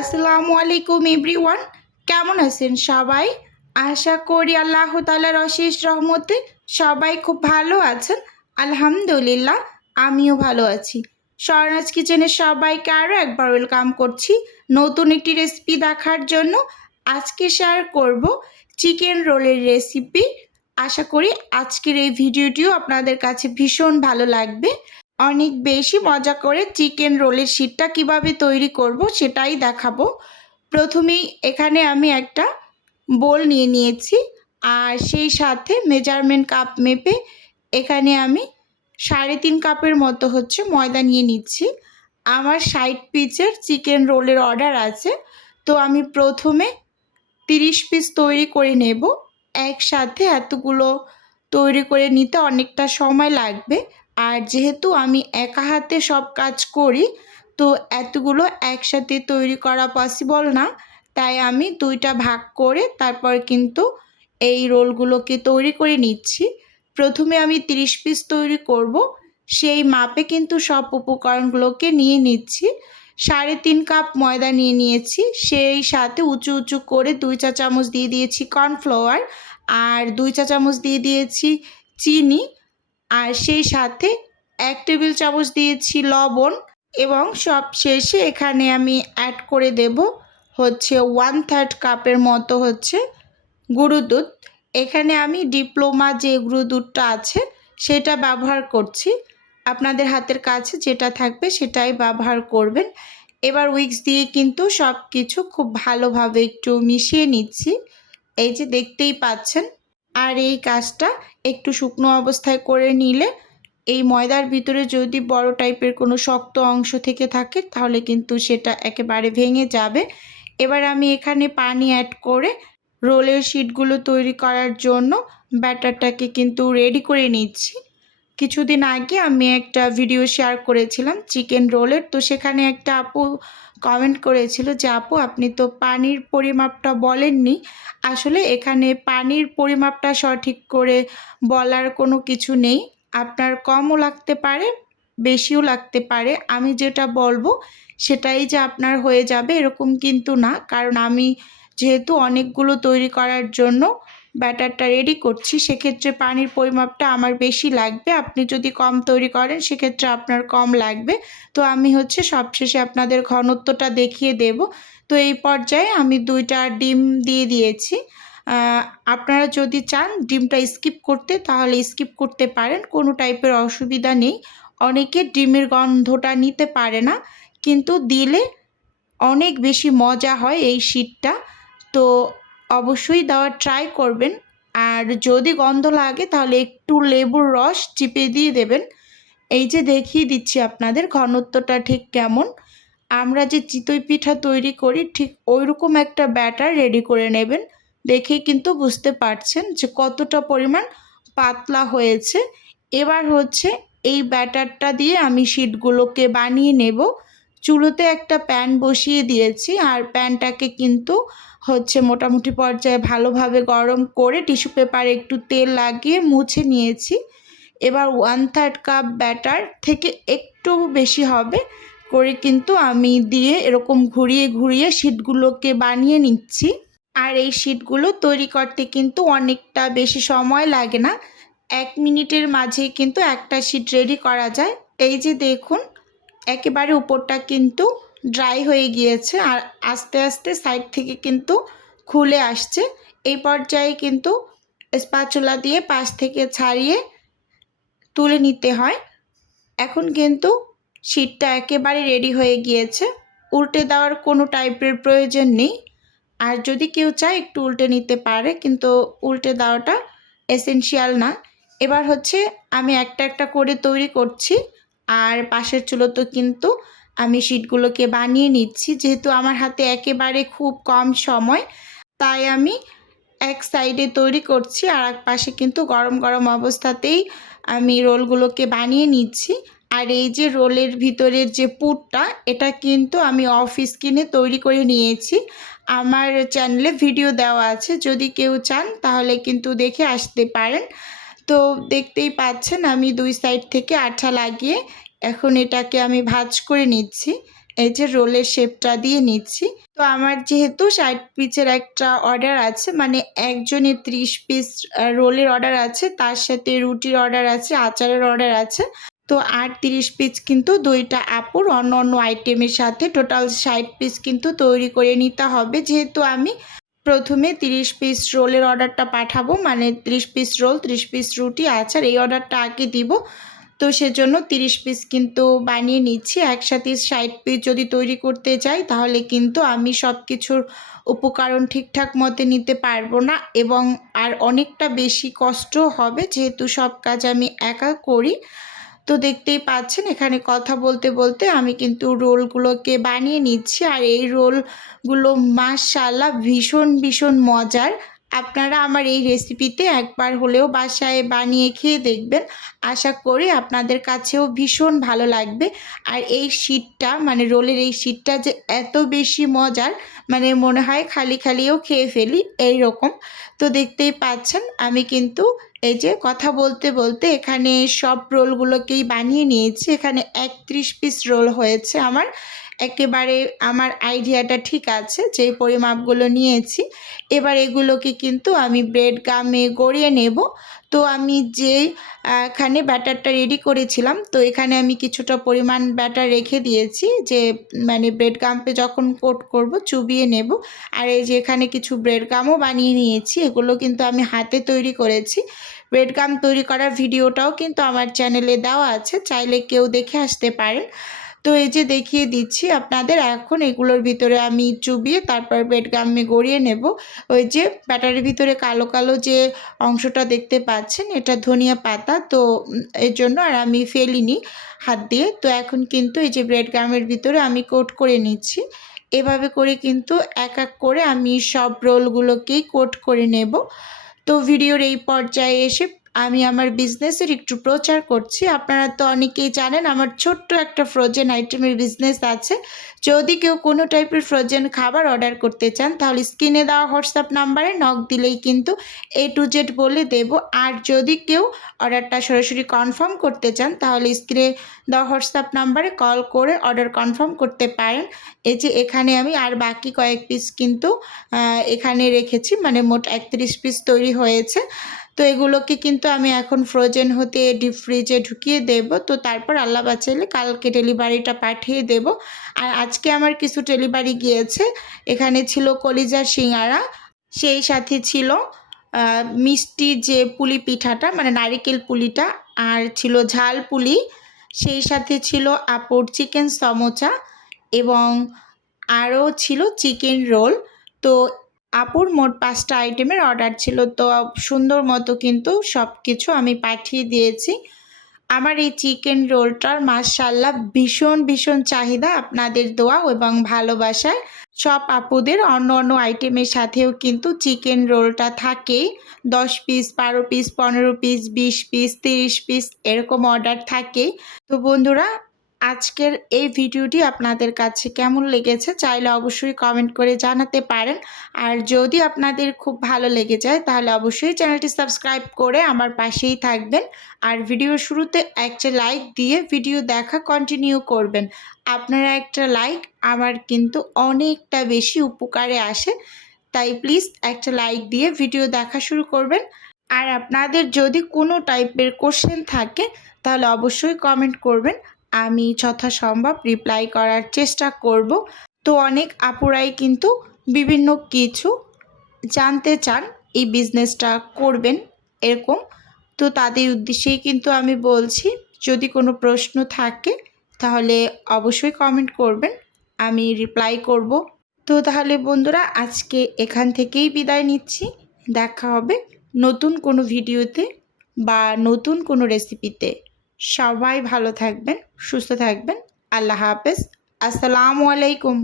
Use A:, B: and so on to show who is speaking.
A: আসসালামু আলাইকুম এভরিওয়ান। কেমন আছেন সবাই? আশা করি আল্লাহ তালার অশেষ রহমতে সবাই খুব ভালো আছেন। আলহামদুলিল্লাহ, আমিও ভালো আছি। স্বর্ণাজ কিচেনে সবাইকে আরও একবার ওয়েলকাম করছি নতুন একটি রেসিপি দেখার জন্য। আজকে শেয়ার করব চিকেন রোলের রেসিপি। আশা করি আজকের এই ভিডিওটিও আপনাদের কাছে ভীষণ ভালো লাগবে। অনেক, বেশি মজা করে চিকেন রোলের শীটটা কীভাবে তৈরি করব সেটাই দেখাবো। প্রথমেই এখানে আমি একটা বোল নিয়ে নিয়েছি আর সেই সাথে মেজারমেন্ট কাপ মেপে এখানে আমি সাড়ে তিন কাপের মতো হচ্ছে ময়দা নিয়ে নিচ্ছি। আমার ষাট পিসের চিকেন রোলের অর্ডার আছে, তো আমি প্রথমে তিরিশ পিস তৈরি করে নেব। একসাথে এতগুলো তৈরি করে নিতে অনেকটা সময় লাগবে। আর যেহেতু আমি একা হাতে সব কাজ করি, তো এতগুলো একসাথে তৈরি করা পসিবল না। তাই আমি দুইটা ভাগ করে তারপর কিন্তু এই রোলগুলোকে তৈরি করে নিচ্ছি। প্রথমে আমি তিরিশ পিস তৈরি করব, সেই মাপে কিন্তু সব উপকরণগুলোকে নিয়ে নিচ্ছি। সাড়ে তিন কাপ ময়দা নিয়ে নিয়েছি, সেই সাথে উঁচু উঁচু করে দুই চা চামচ দিয়ে দিয়েছি কর্নফ্লাওয়ার আর দুই চা চামচ দিয়ে দিয়েছি চিনি। আর সেই সাথে এক টেবিল চামচ দিয়েছি লবণ এবং সব শেষে এখানে আমি অ্যাড করে দেব হচ্ছে ওয়ান থার্ড কাপের মতো হচ্ছে গুঁড়ো দুধ। এখানে আমি ডিপ্লোমা যে গুঁড়ো দুধটা আছে সেটা ব্যবহার করছি। আপনাদের হাতের কাছে যেটা থাকবে সেটাই ব্যবহার করবেন। এবার উইক্স দিয়ে কিন্তু সব কিছু খুব ভালোভাবে একটু মিশিয়ে নিচ্ছি। এই যে দেখতেই পাচ্ছেন আর এই কাজটা একটু শুকনো অবস্থায় করে নিলে এই ময়দার ভিতরে যদি বড় টাইপের কোনো শক্ত অংশ থেকে থাকে, তাহলে কিন্তু সেটা একেবারে ভেঙে যাবে। এবার আমি এখানে পানি অ্যাড করে রোলের শিটগুলো তৈরি করার জন্য ব্যাটারটাকে কিন্তু রেডি করে নিচ্ছি। কিছুদিন আগে আমি একটা ভিডিও শেয়ার করেছিলাম চিকেন রোলের তো সেখানে একটা আপু কমেন্ট করেছিল যে, আপু, আপনি তো পানির পরিমাপটা বলেননি। আসলে এখানে পানির পরিমাপটা সঠিক করে বলার কোনো কিছু নেই। আপনার কমও লাগতে পারে, বেশিও লাগতে পারে। আমি যেটা বলব, সেটাই যে আপনার হয়ে যাবে এরকম কিন্তু না। কারণ আমি যেহেতু অনেকগুলো তৈরি করার জন্য ব্যাটারটা রেডি করছি, সেক্ষেত্রে পানির পরিমাপটা আমার বেশি লাগবে। আপনি যদি কম তৈরি করেন, সেক্ষেত্রে আপনার কম লাগবে। তো আমি হচ্ছে সবশেষে আপনাদের ঘনত্বটা দেখিয়ে দেব। তো এই পর্যায়ে আমি দুইটা ডিম দিয়ে দিয়েছি। আপনারা যদি চান ডিমটা স্কিপ করতে, তাহলে স্কিপ করতে পারেন, কোনো টাইপের অসুবিধা নেই। অনেকে ডিমের গন্ধটা নিতে পারে না, কিন্তু দিলে অনেক বেশি মজা হয় এই শীতটা। তো অবশ্যই দেওয়ার ট্রাই করবেন। আর যদি গন্ধ লাগে, তাহলে একটু লেবুর রস চিপে দিয়ে দেবেন। এই যে দেখিয়ে দিচ্ছি আপনাদের ঘনত্বটা ঠিক কেমন। আমরা যে চিতই পিঠা তৈরি করি, ঠিক ওই রকম একটা ব্যাটার রেডি করে নেবেন। দেখে কিন্তু বুঝতে পারছেন যে কতটা পরিমাণ পাতলা হয়েছে। এবার হচ্ছে এই ব্যাটারটা দিয়ে আমি শিটগুলোকে বানিয়ে নেব। চুলোতে একটা প্যান বসিয়ে দিয়েছি আর প্যানটাকে কিন্তু হচ্ছে মোটামুটি পর্যায়ে ভালোভাবে গরম করে টিস্যু পেপারে একটু তেল লাগিয়ে মুছে নিয়েছি। এবার ওয়ান থার্ড কাপ ব্যাটার থেকে একটু বেশি হবে করে কিন্তু আমি দিয়ে এরকম ঘুরিয়ে ঘুরিয়ে শিটগুলোকে বানিয়ে নিচ্ছি। আর এই শিটগুলো তৈরি করতে কিন্তু অনেকটা বেশি সময় লাগে না। এক মিনিটের মাঝে কিন্তু একটা শিট রেডি করা যায়। এই যে দেখুন একেবারে উপরটা কিন্তু ড্রাই হয়ে গিয়েছে আর আস্তে আস্তে সাইড থেকে কিন্তু খুলে আসছে। এই পর্যায়ে কিন্তু স্পাচুলা দিয়ে পাশ থেকে ছাড়িয়ে তুলে নিতে হয়। এখন কিন্তু শীতটা একেবারে রেডি হয়ে গিয়েছে। উল্টে দেওয়ার কোনো টাইপের প্রয়োজন নেই। আর যদি কেউ চায় একটু উল্টে নিতে পারে, কিন্তু উল্টে দেওয়াটা এসেনশিয়াল না। এবার হচ্ছে আমি একটা একটা করে তৈরি করছি। আর পাশের চুলো তো কিন্তু আমি শিটগুলোকে বানিয়ে নিচ্ছি। যেহেতু আমার হাতে একেবারে খুব কম সময়, তাই আমি এক সাইডে তৈরি করছি আর এক পাশে কিন্তু গরম গরম অবস্থাতেই আমি রোলগুলোকে বানিয়ে নিচ্ছি। আর এই যে রোলের ভিতরের যে পুরটা, এটা কিন্তু আমি অফ স্ক্রিনে তৈরি করে নিয়েছি। আমার চ্যানেলে ভিডিও দেওয়া আছে, যদি কেউ চান তাহলে কিন্তু দেখে আসতে পারেন। তো দেখতেই পাচ্ছেন আমি দুই সাইড থেকে আঠা লাগিয়ে এখন এটাকে আমি ভাজ করে নিচ্ছি। এই যে রোলের শেপটা দিয়ে নিচ্ছি। তো আমার যেহেতু ষাট পিসের একটা অর্ডার আছে মানে একজনের ত্রিশ পিস রোলের অর্ডার আছে, তার সাথে রুটির অর্ডার আছে, আচারের অর্ডার আছে। তো আর তিরিশ পিস কিন্তু দুইটা আপুর অন্য অন্য আইটেমের সাথে টোটাল ষাট পিস কিন্তু তৈরি করে নিতে হবে। যেহেতু আমি প্রথমে তিরিশ পিস রোলের অর্ডারটা পাঠাবো মানে ত্রিশ পিস রোল, ত্রিশ পিস রুটি, আচার, এই অর্ডারটা আগে দিব। তো সেজন্য তিরিশ পিস কিন্তু বানিয়ে নিচ্ছি। একসাথে ষাট পিস যদি তৈরি করতে চাই, তাহলে কিন্তু আমি সব কিছুর উপকরণ ঠিকঠাক মতে নিতে পারব না এবং আর অনেকটা বেশি কষ্ট হবে, যেহেতু সব কাজ আমি একা করি। তো দেখতেই পাচ্ছেন, এখানে কথা বলতে বলতে আমি কিন্তু রোলগুলোকে বানিয়ে নিচ্ছি। আর এই রোলগুলো মাশাল্লাহ ভীষণ ভীষণ মজার। আপনারা আমার এই রেসিপিতে একবার হলেও বাসায় বানিয়ে খেয়ে দেখবেন। আশা করি আপনাদের কাছেও ভীষণ ভালো লাগবে। আর এই শীতটা মানে রোলের এই শীতটা যে এত বেশি মজার মানে মনে হয় খালি, খালিও খেয়ে ফেলি এই রকম তো দেখতেই পাচ্ছেন, আমি কিন্তু এই যে কথা বলতে বলতে এখানে সব রোলগুলোকেই বানিয়ে নিয়েছি। এখানে একত্রিশ পিস রোল হয়েছে আমার। একেবারে আমার আইডিয়াটা ঠিক আছে যে পরিমাপগুলো নিয়েছি। এবার এগুলোকে কিন্তু আমি ব্রেড গামে গড়িয়ে নেব। তো আমি যে এখানে ব্যাটারটা রেডি করেছিলাম, তো এখানে আমি কিছুটা পরিমাণ ব্যাটার রেখে দিয়েছি, যে মানে ব্রেড গাম্পে যখন কোট করব চুবিয়ে নেব। আর এই যে এখানে কিছু ব্রেড গামও বানিয়ে নিয়েছি, এগুলো কিন্তু আমি হাতে তৈরি করেছি। ব্রেড গাম তৈরি করার ভিডিওটাও কিন্তু আমার চ্যানেলে দেওয়া আছে, চাইলে কেউ দেখে আসতে পারেন। তো এই যে দেখিয়ে দিচ্ছি, আপনাদের এখন এগুলোর ভিতরে আমি চুবিয়ে তারপর বেডগামে গড়িয়ে নেব। ওই যে ব্যাটারের ভিতরে কালো কালো যে অংশটা দেখতে পাচ্ছেন, এটা ধনিয়া পাতা। তো এর জন্য আর আমি ফেলিনি হাত দিয়ে। তো এখন কিন্তু এই যে ব্রেড গামের ভিতরে আমি কোট করে নিচ্ছি। এভাবে করে কিন্তু এক এক করে আমি সব রোলগুলোকেই কোট করে নেব। তো ভিডিওর এই পর্যায়ে এসে আমি আমার বিজনেসের একটু প্রচার করছি। আপনারা তো অনেকেই জানেন, আমার ছোট্ট একটা ফ্রোজেন আইটেমের বিজনেস আছে। যদি কেউ কোনো টাইপের ফ্রোজেন খাবার অর্ডার করতে চান, তাহলে স্ক্রিনে দেওয়া হোয়াটসঅ্যাপ নাম্বারে নক দিলেই কিন্তু এ টু জেড বলে দেব। আর যদি কেউ অর্ডারটা সরাসরি কনফার্ম করতে চান, তাহলে স্ক্রিনে দেওয়া হোয়াটসঅ্যাপ নাম্বারে কল করে অর্ডার কনফার্ম করতে পারেন। এই যে এখানে আমি আর বাকি কয়েক পিস কিন্তু এখানে রেখেছি। মানে মোট একত্রিশ পিস তৈরি হয়েছে। তো এগুলোকে কিন্তু আমি এখন ফ্রোজেন হতে ডিপ ফ্রিজে ঢুকিয়ে দেব। তো তারপর আল্লাহ বাঁচাইলে কালকে ডেলিভারিটা পাঠিয়ে দেব। আর আজকে আমার কিছু ডেলিভারি গিয়েছে। এখানে ছিল কলিজার সিঙ্গারা, সেই সাথে ছিল মিষ্টি যে পুলি পিঠাটা মানে নারিকেল পুলিটা, আর ছিল ঝাল পুলি, সেই সাথে ছিল আপুর চিকেন সমোচা এবং আরও ছিল চিকেন রোল তো আপুর মোট পাঁচটা আইটেমের অর্ডার ছিল। তো সুন্দর মতো কিন্তু সব কিছু আমি পাঠিয়ে দিয়েছি। আমার এই চিকেন রোলটার মার্শাল্লাহ ভীষণ ভীষণ চাহিদা আপনাদের দোয়া এবং ভালোবাসায় সব আপুদের অন্য অন্য আইটেমের সাথেও কিন্তু চিকেন রোলটা থাকে। দশ পিস বারো পিস পনেরো পিস বিশ পিস তিরিশ পিস এরকম অর্ডার থাকে। তো বন্ধুরা আজকের এই ভিডিওটি আপনাদের কাছে কেমন লেগেছে চাইলে অবশ্যই কমেন্ট করে জানাতে পারেন। আর যদি আপনাদের খুব ভালো লেগে যায়, তাহলে অবশ্যই চ্যানেলটি সাবস্ক্রাইব করে আমার পাশেই থাকবেন। আর ভিডিও শুরুতে একটা লাইক দিয়ে ভিডিও দেখা কন্টিনিউ করবেন। আপনারা একটা লাইক আমার কিন্তু অনেকটা বেশি উপকারে আসে। তাই প্লিজ একটা লাইক দিয়ে ভিডিও দেখা শুরু করবেন। আর আপনাদের যদি কোনো টাইপের কোশ্চেন থাকে, তাহলে অবশ্যই কমেন্ট করবেন। আমি যথাসম্ভব রিপ্লাই করার চেষ্টা করব। তো অনেক আপুরাই কিন্তু বিভিন্ন কিছু জানতে চান এই বিজনেসটা করবেন এরকম। তো তাদের উদ্দেশ্যেই কিন্তু আমি বলছি, যদি কোনো প্রশ্ন থাকে তাহলে অবশ্যই কমেন্ট করবেন, আমি রিপ্লাই করব। তো তাহলে বন্ধুরা, আজকে এখান থেকেই বিদায় নিচ্ছি। দেখা হবে নতুন কোনো ভিডিওতে বা নতুন কোনো রেসিপিতে সবাই ভালো থাকবেন। সুস্থ থাকবেন। আল্লাহ হাফেজ। আসসালামু আলাইকুম।